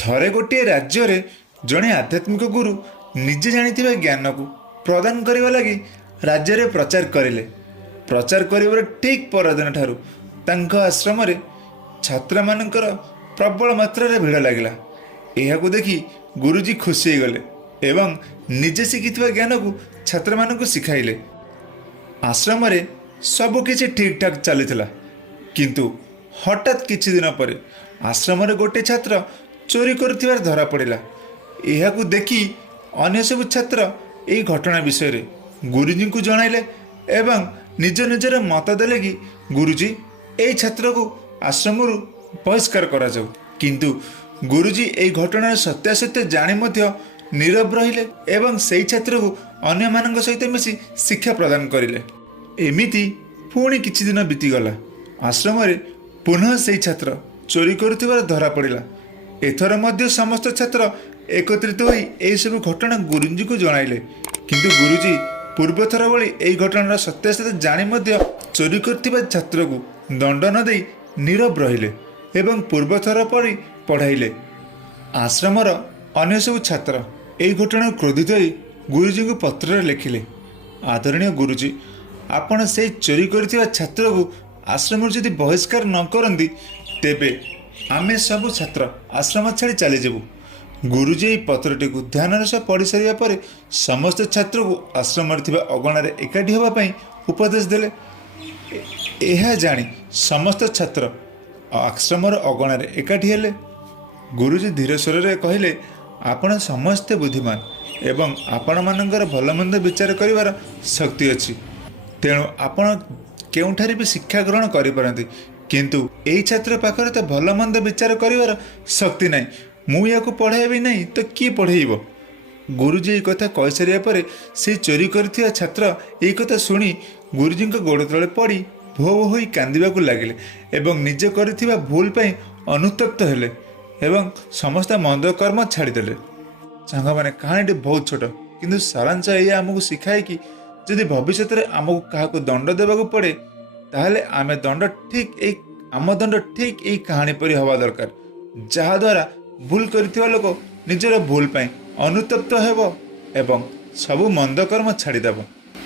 ଥରେ ଗୋଟିଏ ରାଜ୍ୟରେ ଜଣେ ଆଧ୍ୟାତ୍ମିକ ଗୁରୁ ନିଜେ ଜାଣିଥିବା ଜ୍ଞାନକୁ ପ୍ରଦାନ କରିବା ଲାଗି ରାଜ୍ୟରେ ପ୍ରଚାର କରିଲେ। ପ୍ରଚାର କରିବାର ଠିକ୍ ପରଦିନ ଠାରୁ ତାଙ୍କ ଆଶ୍ରମରେ ଛାତ୍ରମାନଙ୍କର ପ୍ରବଳ ମାତ୍ରାରେ ଭିଡ଼ ଲାଗିଲା। ଏହାକୁ ଦେଖି ଗୁରୁଜୀ ଖୁସି ହୋଇଗଲେ ଏବଂ ନିଜେ ଶିଖିଥିବା ଜ୍ଞାନକୁ ଛାତ୍ରମାନଙ୍କୁ ଶିଖାଇଲେ। ଆଶ୍ରମରେ ସବୁକିଛି ଠିକ୍ ଠାକ୍ ଚାଲିଥିଲା, କିନ୍ତୁ ହଠାତ୍ କିଛି ଦିନ ପରେ ଆଶ୍ରମରେ ଗୋଟିଏ ଛାତ୍ର ଚୋରି କରୁଥିବାର ଧରାପଡ଼ିଲା। ଏହାକୁ ଦେଖି ଅନ୍ୟ ସବୁ ଛାତ୍ର ଏହି ଘଟଣା ବିଷୟରେ ଗୁରୁଜୀଙ୍କୁ ଜଣାଇଲେ ଏବଂ ନିଜ ନିଜର ମତ ଦେଲେ କି ଗୁରୁଜୀ ଏହି ଛାତ୍ରକୁ ଆଶ୍ରମରୁ ବହିଷ୍କାର କରାଯାଉ। କିନ୍ତୁ ଗୁରୁଜୀ ଏହି ଘଟଣାର ସତ୍ୟାସତ୍ୟ ଜାଣି ମଧ୍ୟ ନୀରବ ରହିଲେ ଏବଂ ସେହି ଛାତ୍ରକୁ ଅନ୍ୟମାନଙ୍କ ସହିତ ମିଶି ଶିକ୍ଷା ପ୍ରଦାନ କରିଲେ। ଏମିତି ପୁଣି କିଛି ଦିନ ବିତିଗଲା। ଆଶ୍ରମରେ ପୁନଃ ସେହି ଛାତ୍ର ଚୋରି କରୁଥିବାର ଧରାପଡ଼ିଲା। ଏଥର ମଧ୍ୟ ସମସ୍ତ ଛାତ୍ର ଏକତ୍ରିତ ହୋଇ ଏହିସବୁ ଘଟଣା ଗୁରୁଜୀଙ୍କୁ ଜଣାଇଲେ। କିନ୍ତୁ ଗୁରୁଜୀ ପୂର୍ବଥର ଭଳି ଏହି ଘଟଣାର ସତ୍ୟାସତ୍ୟ ଜାଣି ମଧ୍ୟ ଚୋରି କରୁଥିବା ଛାତ୍ରକୁ ଦଣ୍ଡ ନ ଦେଇ ନୀରବ ରହିଲେ ଏବଂ ପୂର୍ବଥର ପରି ପଢ଼ାଇଲେ। ଆଶ୍ରମର ଅନ୍ୟ ସବୁ ଛାତ୍ର ଏହି ଘଟଣାକୁ କ୍ରୋଧିତ ହୋଇ ଗୁରୁଜୀଙ୍କୁ ପତ୍ରରେ ଲେଖିଲେ, ଆଦରଣୀୟ ଗୁରୁଜୀ, ଆପଣ ସେହି ଚୋରି କରିଥିବା ଛାତ୍ରକୁ ଆଶ୍ରମରୁ ଯଦି ବହିଷ୍କାର ନ କରନ୍ତି ତେବେ ଆମେ ସବୁ ଛାତ୍ର ଆଶ୍ରମ ଛାଡ଼ି ଚାଲିଯିବୁ। ଗୁରୁଜୀ ଏହି ପତ୍ରଟିକୁ ଧ୍ୟାନର ସହ ପଢ଼ି ସାରିବା ପରେ ସମସ୍ତ ଛାତ୍ରକୁ ଆଶ୍ରମରେ ଥିବା ଅଗଣାରେ ଏକାଠି ହେବା ପାଇଁ ଉପଦେଶ ଦେଲେ। ଏହା ଜାଣି ସମସ୍ତ ଛାତ୍ର ଆଶ୍ରମର ଅଗଣାରେ ଏକାଠି ହେଲେ। ଗୁରୁଜୀ ଧୀର ସ୍ୱରରେ କହିଲେ, ଆପଣ ସମସ୍ତେ ବୁଦ୍ଧିମାନ ଏବଂ ଆପଣମାନଙ୍କର ଭଲମନ୍ଦ ବିଚାର କରିବାର ଶକ୍ତି ଅଛି। ତେଣୁ ଆପଣ କେଉଁଠାରେ ବି ଶିକ୍ଷା ଗ୍ରହଣ କରିପାରନ୍ତି, କିନ୍ତୁ ଏହି ଛାତ୍ର ପାଖରେ ତ ଭଲମନ୍ଦ ବିଚାର କରିବାର ଶକ୍ତି ନାହିଁ। ମୁଁ ୟାକୁ ପଢ଼ାଇବି ନାହିଁ ତ କିଏ ପଢ଼େଇବ? ଗୁରୁଜୀ ଏହି କଥା କହିସାରିବା ପରେ ସେ ଚୋରି କରିଥିବା ଛାତ୍ର ଏହି କଥା ଶୁଣି ଗୁରୁଜୀଙ୍କ ଗୋଡ଼ ତଳେ ପଡ଼ି ଭୋ ଭୋ ହୋଇ କାନ୍ଦିବାକୁ ଲାଗିଲେ ଏବଂ ନିଜେ କରିଥିବା ଭୁଲ ପାଇଁ ଅନୁତପ୍ତ ହେଲେ ଏବଂ ସମସ୍ତ ମନ୍ଦ କର୍ମ ଛାଡ଼ିଦେଲେ। ସାଙ୍ଗମାନେ, କାହାଣୀଟି ବହୁତ ଛୋଟ, କିନ୍ତୁ ସାରାଂଶ ଏହା ଆମକୁ ଶିଖାଏ କି ଯଦି ଭବିଷ୍ୟତରେ ଆମକୁ କାହାକୁ ଦଣ୍ଡ ଦେବାକୁ ପଡ଼େ ତାହେଲେ ଆମ ଦଣ୍ଡ ଠିକ୍ ଏହି କାହାଣୀ ପରି ହେବା ଦରକାର, ଯାହାଦ୍ୱାରା ଭୁଲ କରିଥିବା ଲୋକ ନିଜର ଭୁଲ ପାଇଁ ଅନୁତପ୍ତ ହେବ ଏବଂ ସବୁ ମନ୍ଦ କର୍ମ ଛାଡ଼ିଦେବ।